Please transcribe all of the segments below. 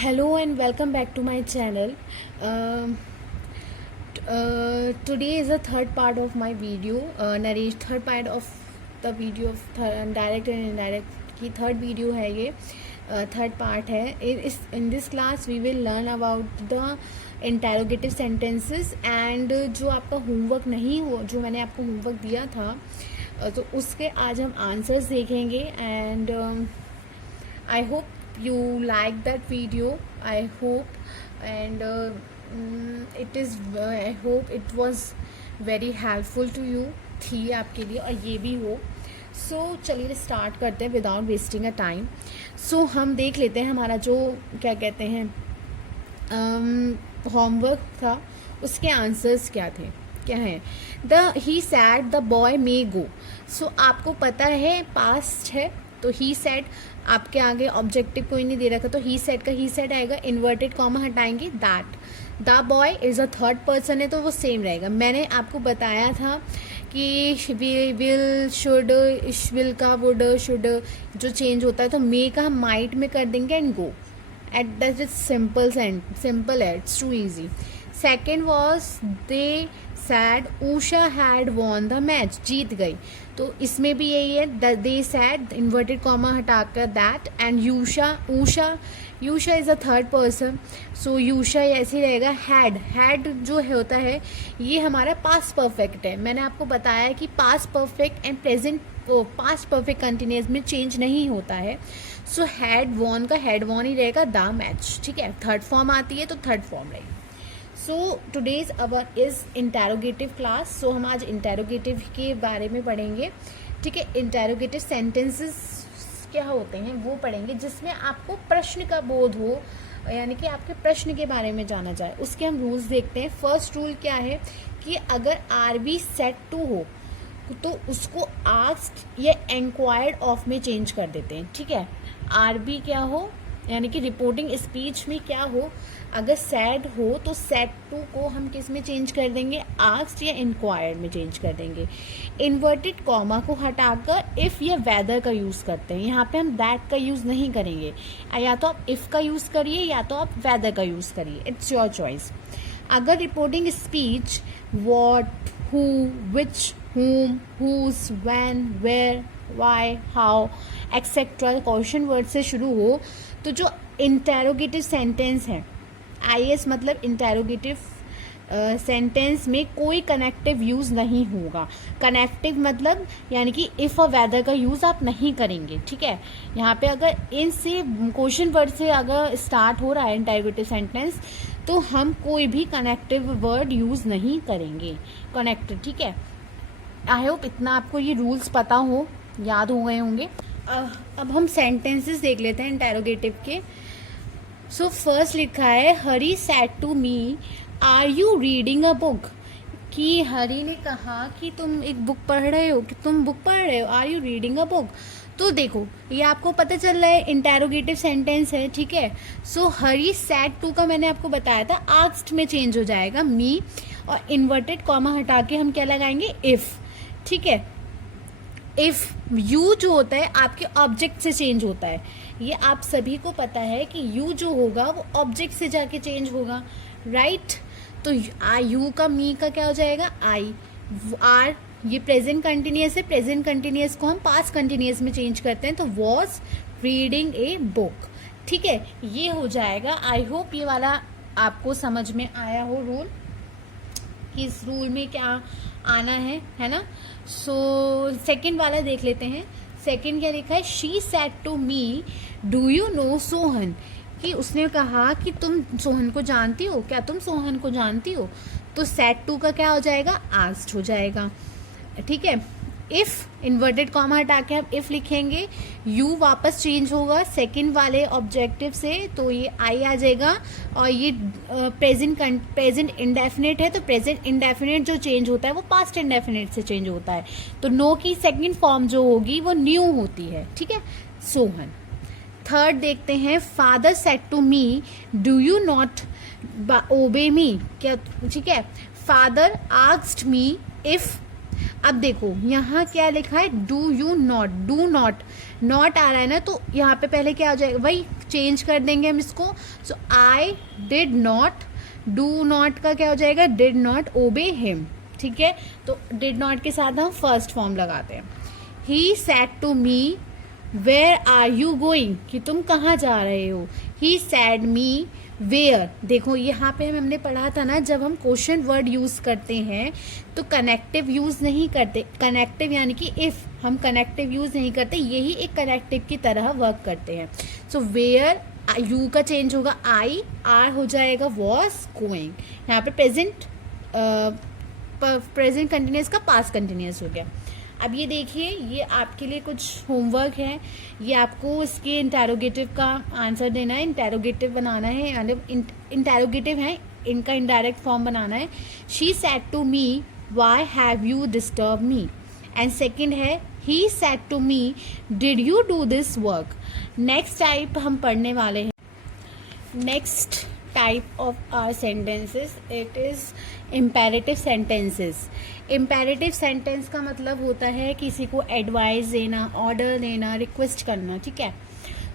Hello and welcome back to my channel. Today is the third part of my video. Third part of the video of direct and indirect की third video है ये. Third part है. In this class we will learn about the interrogative sentences and जो आपका homework नहीं हो, जो मैंने आपको homework दिया था, तो उसके आज हम answers देखेंगे and I hope you like that video. I hope and I hope it was very helpful to you, थी आपके लिए और ये भी हो. सो चलिए स्टार्ट करते हैं विदाउट वेस्टिंग अ टाइम. सो हम देख लेते हैं हमारा जो क्या कहते हैं होमवर्क था, उसके आंसर्स क्या थे, क्या है. ही सैड द बॉय मे गो. सो आपको पता है पास्ट है तो ही सेड, आपके आगे ऑब्जेक्टिव कोई नहीं दे रखा तो ही सेड का ही सेड आएगा, इन्वर्टेड कॉमा हटाएंगे that. The boy is a third person है तो वो सेम रहेगा. मैंने आपको बताया था कि विल शुड, विल का वुड शुड जो चेंज होता है तो मे का हम माइट में कर देंगे and go. At that is simple है, it's too easy. Second was they said Usha had won the match, जीत गई. तो इसमें भी यही है, दे सैड इन्वर्टेड कॉमा हटाकर that and Usha is a third person so Usha ऐसे ही रहेगा. हैड जो होता है ये हमारा पास्ट परफेक्ट है. मैंने आपको बताया कि past perfect and present past perfect continuous में चेंज नहीं होता है. सो हैड वॉन का हैड वॉन ही रहेगा द मैच. ठीक है, थर्ड फॉर्म आती है तो थर्ड फॉर्म रहेगी. So today's hour is interrogative class. So हम आज इंटेरोगेटिव के बारे में पढ़ेंगे. ठीक है, इंटेरोगेटिव सेंटेंसेस क्या होते हैं वो पढ़ेंगे, जिसमें आपको प्रश्न का बोध हो, यानी कि आपके प्रश्न के बारे में जाना जाए. उसके हम रूल्स देखते हैं. फर्स्ट रूल क्या है कि अगर आर बी सेट टू हो तो उसको आस्क्ड या इंक्वायर्ड ऑफ में चेंज कर देते हैं. ठीक है, आर बी क्या हो यानी कि रिपोर्टिंग स्पीच में क्या हो, अगर सैड हो तो सैड टू को हम किस में चेंज कर देंगे, आस्क्ड या इंक्वायर्ड में चेंज कर देंगे. इन्वर्टेड कॉमा को हटाकर इफ या वेदर का यूज करते हैं. यहाँ पे हम दैट का यूज नहीं करेंगे. या तो आप इफ का यूज करिए या तो आप वेदर का यूज करिए, इट्स योर चॉइस. अगर reporting speech what, who, which, whom, whose, when, where, why, how, etcetera question word से शुरू हो तो जो इंटेरोगेटिव सेंटेंस है, IS मतलब इंटेरोगेटिव सेंटेंस में कोई कनेक्टिव यूज नहीं होगा. कनेक्टिव मतलब यानी कि इफ और वेदर का यूज आप नहीं करेंगे. ठीक है, यहाँ पे अगर इनसे क्वेश्चन वर्ड से अगर स्टार्ट हो रहा है इंटेरोगेटिव सेंटेंस तो हम कोई भी कनेक्टिव वर्ड यूज नहीं करेंगे. कनेक्टेड. ठीक है, आई होप इतना आपको ये रूल्स पता हो, याद हो गए होंगे. अब हम सेंटेंसेस देख लेते हैं इंटेरोगेटिव के. सो फर्स्ट लिखा है Hari said to me are you reading a book. कि हरी ने कहा कि तुम एक बुक पढ़ रहे हो, कि तुम बुक पढ़ रहे हो, are you reading a book. तो देखो ये आपको पता चल रहा है इंटेरोगेटिव सेंटेंस है. ठीक है, सो हरी सैड टू का मैंने आपको बताया था आस्क्ड में चेंज हो जाएगा मी, और इन्वर्टेड कॉमा हटा के हम क्या लगाएंगे, इफ. ठीक है, इफ यू जो होता है आपके ऑब्जेक्ट से चेंज होता है. ये आप सभी को पता है कि यू जो होगा वो ऑब्जेक्ट से जाके चेंज होगा, राइट. तो यू का मी का क्या हो जाएगा, आई. आर ये प्रेजेंट कंटिन्यूअस है, प्रेजेंट कंटिन्यूअस को हम पास्ट कंटिन्यूअस में चेंज करते हैं तो वॉज रीडिंग ए बुक. ठीक है, ये हो जाएगा. आई होप ये वाला आपको समझ में आया हो रूल, कि इस रूल में क्या आना है ना. सो सेकंड वाला देख लेते हैं. सेकंड क्या लिखा है, she said to me do you know Sohan. कि उसने कहा कि तुम सोहन को जानती हो, क्या तुम सोहन को जानती हो. तो सेड टू का क्या हो जाएगा, आस्क्ड हो जाएगा. ठीक है, इफ इन्वर्टेड कॉमा हटा के हम इफ लिखेंगे, यू वापस चेंज होगा सेकंड वाले ऑब्जेक्टिव से तो ये आई आ जाएगा. और ये प्रेजेंट इंडेफिनिट है तो प्रेजेंट इंडेफिनिट जो चेंज होता है वो पास्ट इंडेफिनिट से चेंज होता है. तो नो की सेकंड फॉर्म जो होगी वो न्यू होती है. ठीक है, सोहन. थर्ड देखते हैं, father said to me do you not obey me. क्या, ठीक है, फादर आस्क्ड मी इफ अब देखो यहाँ क्या लिखा है, do you not, do not, not आ रहा है ना, तो यहाँ पे पहले क्या हो जाएगा, वही चेंज कर देंगे हम इसको। So I did not, do not का क्या हो जाएगा, डिड नॉट ओबे हिम, ठीक है। तो डिड नॉट के साथ हम फर्स्ट फॉर्म लगाते हैं। He said to me where are you going, कि तुम कहाँ जा रहे हो। ही सैड मी वेयर, देखो यहाँ पे हमने पढ़ा था ना, जब हम क्वेश्चन वर्ड यूज करते हैं तो कनेक्टिव यूज नहीं करते, कनेक्टिव यानी कि इफ, हम कनेक्टिव यूज नहीं करते, यही एक कनेक्टिव की तरह वर्क करते हैं। सो वेयर, यू का चेंज होगा आई, आर हो जाएगा वॉज गोइंग, यहाँ पे प्रेजेंट कंटिन्यूस का पास्ट कंटिन्यूस हो गया। अब ये देखिए, ये आपके लिए कुछ होमवर्क है, ये आपको इसके इंटेरोगेटिव का आंसर देना है, इंटेरोगेटिव बनाना है, यानी इंटेरोगेटिव है, इनका इनडायरेक्ट फॉर्म बनाना है। She said to me why have you disturb me, and second है he said to me did you do this work. Next type हम पढ़ने वाले हैं, next type of our sentences, it is imperative sentences. imperative sentence का मतलब होता है किसी को एडवाइस देना, ऑर्डर देना, रिक्वेस्ट करना, ठीक है।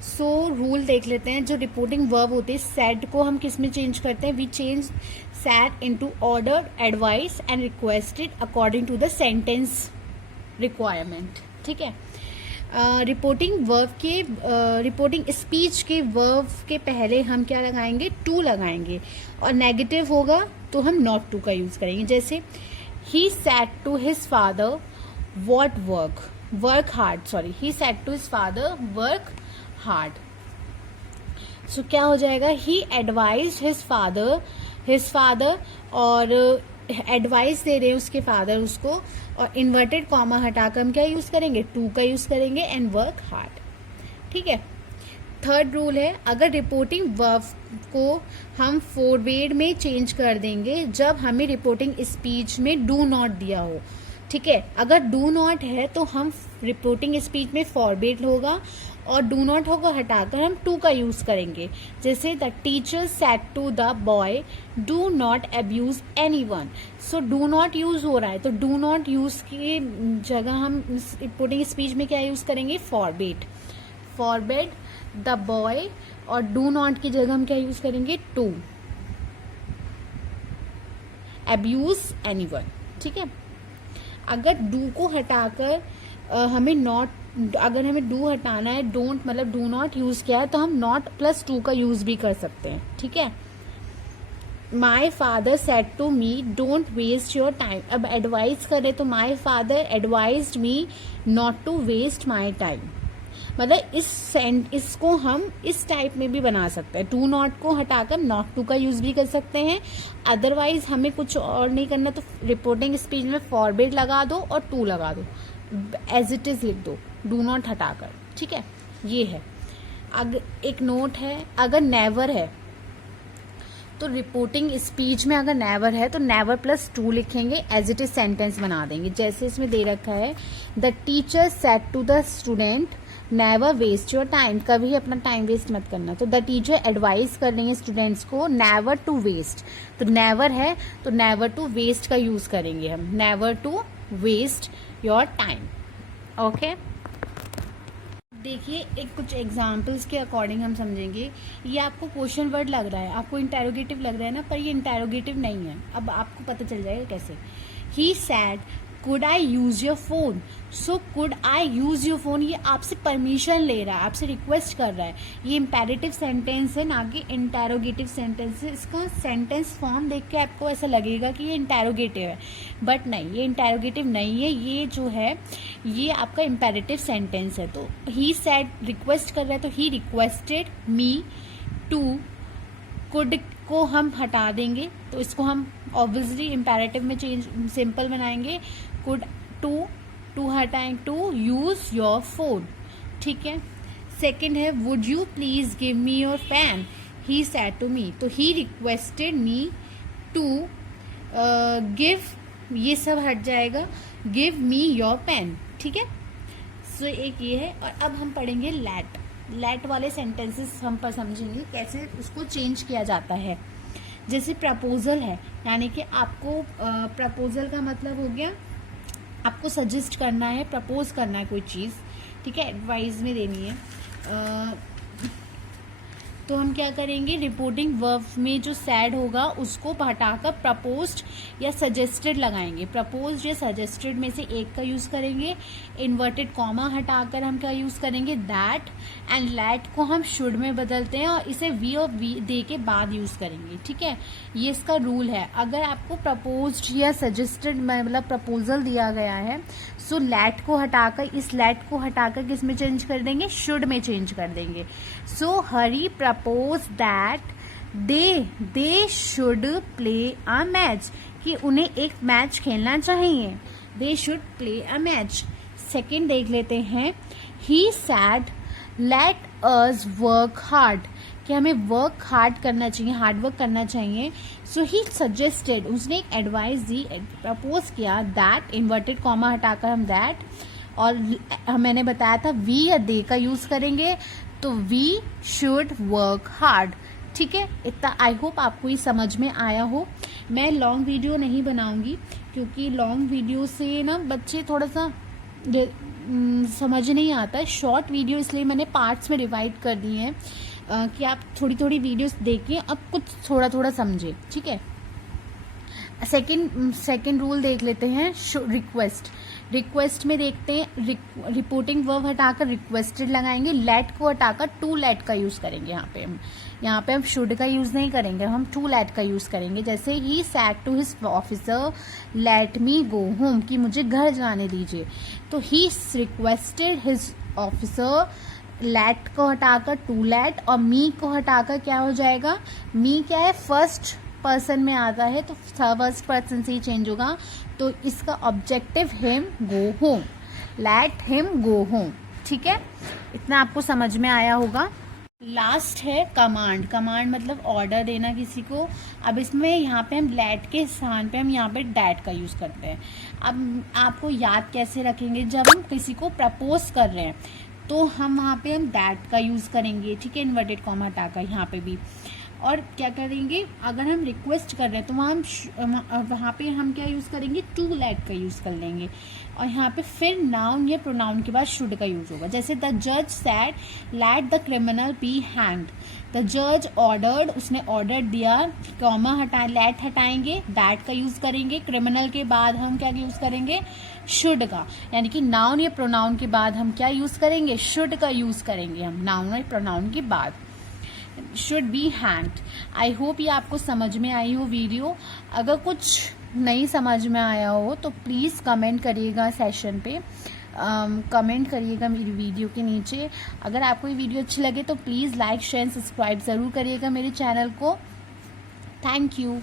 सो रूल देख लेते हैं। जो रिपोर्टिंग वर्ब होती है, सैड को हम किस में चेंज करते हैं, we change said into order, advice and requested according to the sentence requirement, ठीक है। रिपोर्टिंग वर्ब के रिपोर्टिंग स्पीच के वर्ब के पहले हम क्या लगाएंगे, टू लगाएंगे, और नेगेटिव होगा तो हम नॉट टू का यूज करेंगे। जैसे he said to his father what work hard, sorry, he said to his father work hard. So क्या हो जाएगा, ही एडवाइज्ड हिज फादर, और एडवाइस दे रहे हैं उसके फादर उसको, और इन्वर्टेड कॉमा हटाकर हम क्या यूज करेंगे, टू का यूज करेंगे, एंड वर्क हार्ड, ठीक है। थर्ड रूल है, अगर रिपोर्टिंग वर्ब को हम फॉरवर्ड में चेंज कर देंगे जब हमें रिपोर्टिंग स्पीच में डू नॉट दिया हो, ठीक है। अगर डू नॉट है तो हम रिपोर्टिंग स्पीच में फॉरवर्ड होगा, और डू नॉट होगा हटाकर हम टू का यूज करेंगे। जैसे the teacher said to the boy do not abuse anyone. So do not use हो रहा है, तो डू नॉट यूज की जगह हम रिपोर्टिंग स्पीच में क्या यूज करेंगे, फॉरबिड द बॉय, और डू नॉट की जगह हम क्या यूज करेंगे, टू अब्यूज एनीवन, ठीक है। अगर डू को हटाकर हमें नॉट, अगर हमें डू हटाना है, डोंट मतलब डू नॉट यूज किया है, तो हम नॉट प्लस टू का यूज भी कर सकते हैं, ठीक है। My father said to me don't waste your time, अब एडवाइस करे तो my father advised me not to waste my time, मतलब इसको हम इस टाइप में भी बना सकते हैं। टू नॉट को हटाकर नॉट टू का यूज भी कर सकते हैं। अदरवाइज हमें कुछ और नहीं करना तो रिपोर्टिंग स्पीच में फॉरवर्ड लगा दो और टू लगा दो, एज इट इज लिख दो, डू नॉट हटाकर, ठीक है। ये है। अगर एक नोट है, अगर नेवर है तो रिपोर्टिंग स्पीच में अगर नेवर है तो नेवर प्लस टू लिखेंगे, एज इट इज सेंटेंस बना देंगे। जैसे इसमें दे रखा है, the teacher said to the student never waste your time, कभी अपना टाइम वेस्ट मत करना। तो द टीचर एडवाइस कर रही है स्टूडेंट्स को नेवर टू वेस्ट, तो नेवर है तो नेवर टू वेस्ट का यूज करेंगे हम, never to waste your time, okay. देखिए एक कुछ एग्जाम्पल्स के अकॉर्डिंग हम समझेंगे। ये आपको क्वेश्चन वर्ड लग रहा है, आपको इंटेरोगेटिव लग रहा है ना, पर ये इंटेरोगेटिव नहीं है। अब आपको पता चल जाएगा कैसे। He said could I use your phone, so could I use your phone, ये आपसे परमिशन ले रहा है, आपसे रिक्वेस्ट कर रहा है। ये इम्पेरेटिव सेंटेंस है, ना कि इंटेरोगेटिव सेंटेंस है। इसका सेंटेंस फॉर्म देख के आपको ऐसा लगेगा कि ये इंटेरोगेटिव है, बट नहीं, ये इंटेरोगेटिव नहीं है। ये जो है ये आपका इम्पेरेटिव सेंटेंस है। तो ही सैड रिक्वेस्ट कर रहा है, तो he requested me to, could को हम हटा देंगे तो इसको हम ऑब्वियसली इम्पेरेटिव में चेंज सिंपल बनाएंगे। कुड टू हटाएं, टू यूज योर फोन, ठीक है। सेकंड है, would you please give me your pen, he said to me, तो he requested me to give, ये सब हट जाएगा, गिव मी योर पेन, ठीक है। सो एक ये है। और अब हम पढ़ेंगे लेट वाले सेंटेंसेस हम पर समझेंगे कैसे उसको चेंज किया जाता है। जैसे प्रपोजल है, यानी कि आपको प्रपोजल का मतलब हो गया आपको सजेस्ट करना है, प्रपोज करना है कोई चीज़, ठीक है, एडवाइस में देनी है। तो हम क्या करेंगे, रिपोर्टिंग वर्ब में जो सैड होगा उसको हटाकर प्रपोज्ड या सजेस्टेड लगाएंगे। प्रपोज्ड या सजेस्टेड में से एक का यूज़ करेंगे। इन्वर्टेड कॉमा हटाकर हम क्या यूज़ करेंगे, दैट। एंड लैट को हम शुड में बदलते हैं और इसे वी और वी दे के बाद यूज़ करेंगे, ठीक है। ये इसका रूल है। अगर आपको प्रपोज्ड या सजेस्टेड मतलब प्रपोजल दिया गया है, सो लैट को हटाकर, इस लैट को हटाकर किस में चेंज कर देंगे, शुड में चेंज कर देंगे। So Hari propose that they should play a match, कि उन्हें एक मैच खेलना चाहिए। They should play a match. Second देख लेते हैं, he said let us work hard, कि हमें वर्क हार्ड करना चाहिए, हार्ड वर्क करना चाहिए। सो ही सजेस्टेड, उसने एक एडवाइस दी, प्रपोज किया, दैट, इन्वर्टेड कॉमा हटाकर हम दैट, और मैंने बताया था वी या दे का यूज करेंगे, तो वी शुड वर्क हार्ड, ठीक है। इतना आई होप आपको ये समझ में आया हो। मैं लॉन्ग वीडियो नहीं बनाऊंगी क्योंकि लॉन्ग वीडियो से ना बच्चे थोड़ा सा समझ नहीं आता है। शॉर्ट वीडियो इसलिए मैंने पार्ट्स में डिवाइड कर दिए हैं कि आप थोड़ी थोड़ी वीडियोस देखिए, अब कुछ थोड़ा थोड़ा समझे, ठीक है। सेकंड रूल देख लेते हैं, रिक्वेस्ट। रिक्वेस्ट में देखते हैं, रिपोर्टिंग वर्ब हटाकर रिक्वेस्टेड लगाएंगे, लेट को हटाकर टू लेट का यूज करेंगे। यहाँ पे हम शुड का यूज नहीं करेंगे, हम टू लेट का यूज करेंगे। जैसे he said to his officer let me go home, कि मुझे घर जाने दीजिए। तो he requested his officer, let को हटाकर टू लेट, और मी को हटाकर क्या हो जाएगा, मी क्या है, फर्स्ट पर्सन में आता है तो फर्स्ट पर्सन से ही चेंज होगा। तो इसका objective him go home, let him go home, ठीक है। इतना आपको समझ में आया होगा। लास्ट है कमांड। कमांड मतलब ऑर्डर देना किसी को। अब इसमें यहाँ पे हम लेट के स्थान पे हम यहाँ पे डैट का यूज करते हैं। अब आपको याद कैसे रखेंगे, जब हम किसी को प्रपोज कर रहे हैं तो हम वहाँ पे हम दैट का यूज करेंगे, ठीक है, इन्वर्टेड कॉमा हटाकर यहाँ पे भी। और क्या करेंगे, अगर हम रिक्वेस्ट कर रहे हैं तो वहाँ पे हम क्या यूज़ करेंगे, टू लेट का यूज़ कर लेंगे। और यहाँ पे फिर नाउन या प्रोनाउन के बाद शुड का यूज होगा। जैसे द जज sad let the criminal be hanged, the जज ऑर्डर्ड, उसने ऑर्डर दिया, कॉमा हटा लेट हटाएंगे, दैट का यूज करेंगे। क्रिमिनल के बाद हम क्या यूज करेंगे, शुड का, यानी कि नाउन या प्रोनाउन के बाद हम क्या यूज करेंगे, शुड का यूज करेंगे हम नाउन या प्रोनाउन के बाद। Should be hanged. I hope ये आपको समझ में आई हो वीडियो। अगर कुछ नहीं समझ में आया हो तो प्लीज़ कमेंट करिएगा सेशन पे, कमेंट करिएगा मेरी वीडियो के नीचे। अगर आपको ये वीडियो अच्छी लगे तो प्लीज़ लाइक शेयर सब्सक्राइब ज़रूर करिएगा मेरे चैनल को। Thank you.